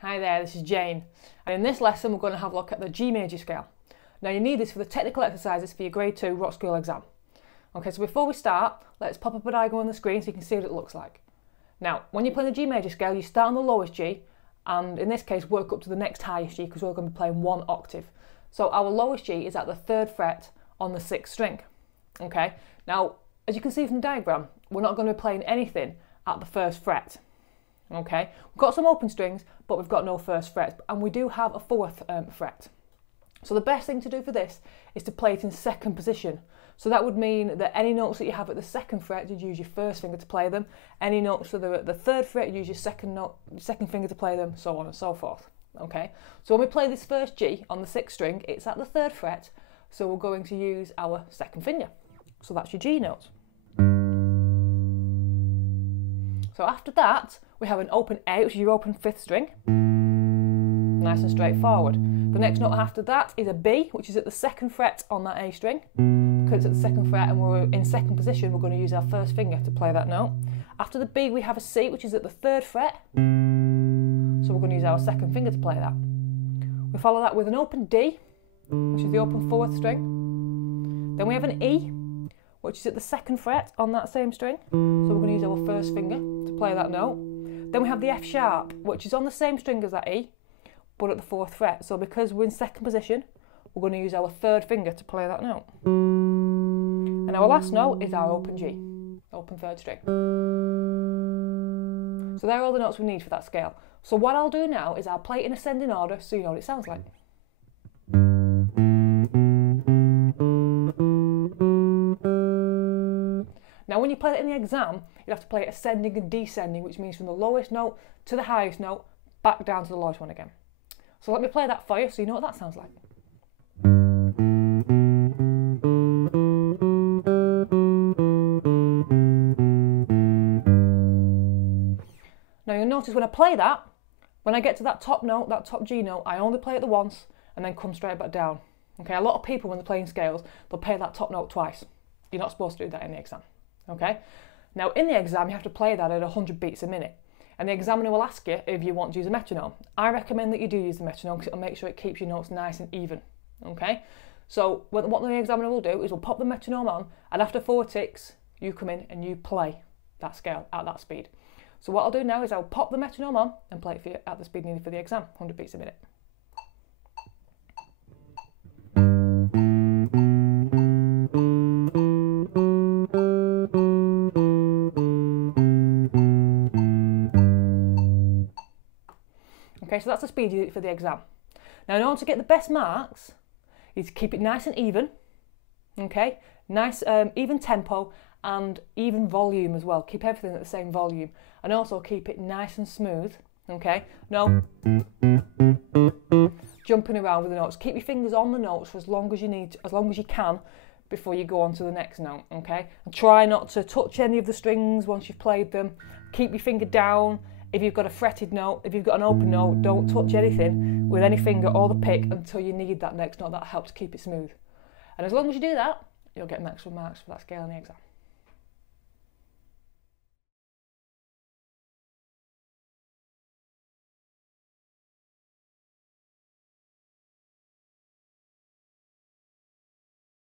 Hi there, this is Jane, and in this lesson we're going to have a look at the G major scale. Now you need this for the technical exercises for your grade 2 Rockschool exam. Okay, so before we start, let's pop up a diagram on the screen so you can see what it looks like. Now, when you're playing the G major scale, you start on the lowest G, and in this case work up to the next highest G because we're going to be playing one octave. So our lowest G is at the 3rd fret on the 6th string. Okay, now as you can see from the diagram, we're not going to be playing anything at the 1st fret. Okay, we've got some open strings, but we've got no 1st fret, and we do have a 4th fret. So the best thing to do for this is to play it in 2nd position. So that would mean that any notes that you have at the 2nd fret, you'd use your 1st finger to play them. Any notes that are at the 3rd fret, you use your 2nd finger to play them, so on and so forth. Okay, so when we play this first G on the 6th string, it's at the 3rd fret, so we're going to use our 2nd finger. So that's your G note. So after that, we have an open A, which is your open 5th string. Nice and straightforward. The next note after that is a B, which is at the 2nd fret on that A string. Because it's at the 2nd fret and we're in 2nd position, we're going to use our 1st finger to play that note. After the B, we have a C, which is at the 3rd fret. So we're going to use our 2nd finger to play that. We follow that with an open D, which is the open 4th string. Then we have an E, which is at the 2nd fret on that same string. So we're going to use our 1st finger to play that note. Then we have the F sharp, which is on the same string as that E, but at the 4th fret. So because we're in 2nd position, we're going to use our 3rd finger to play that note. And our last note is our open G, open 3rd string. So they're all the notes we need for that scale. So what I'll do now is I'll play it in ascending order so you know what it sounds like. Now when you play it in the exam, you have to play it ascending and descending, which means from the lowest note to the highest note, back down to the lowest one again. So let me play that for you so you know what that sounds like. Now you'll notice when I play that, when I get to that top note, that top G note, I only play it the once and then come straight back down. Okay, a lot of people when they're playing scales, they'll play that top note twice. You're not supposed to do that in the exam. Okay? Now in the exam you have to play that at 100 beats a minute, and the examiner will ask you if you want to use a metronome. I recommend that you do use the metronome because it'll make sure it keeps your notes nice and even. Okay? So what the examiner will do is we'll pop the metronome on, and after 4 ticks you come in and you play that scale at that speed. So what I'll do now is I'll pop the metronome on and play it for you at the speed needed for the exam, 100 beats a minute. Okay, so that's the speed you need for the exam. Now in order to get the best marks, you need to keep it nice and even, okay? Nice, even tempo and even volume as well. Keep everything at the same volume. And also keep it nice and smooth, okay? No jumping around with the notes. Keep your fingers on the notes for as long as you need, as long as you can before you go on to the next note, okay? And try not to touch any of the strings once you've played them. Keep your finger down. If you've got a fretted note, if you've got an open note, don't touch anything with any finger or the pick until you need that next note. That helps keep it smooth. And as long as you do that, you'll get maximum marks for that scale in the exam.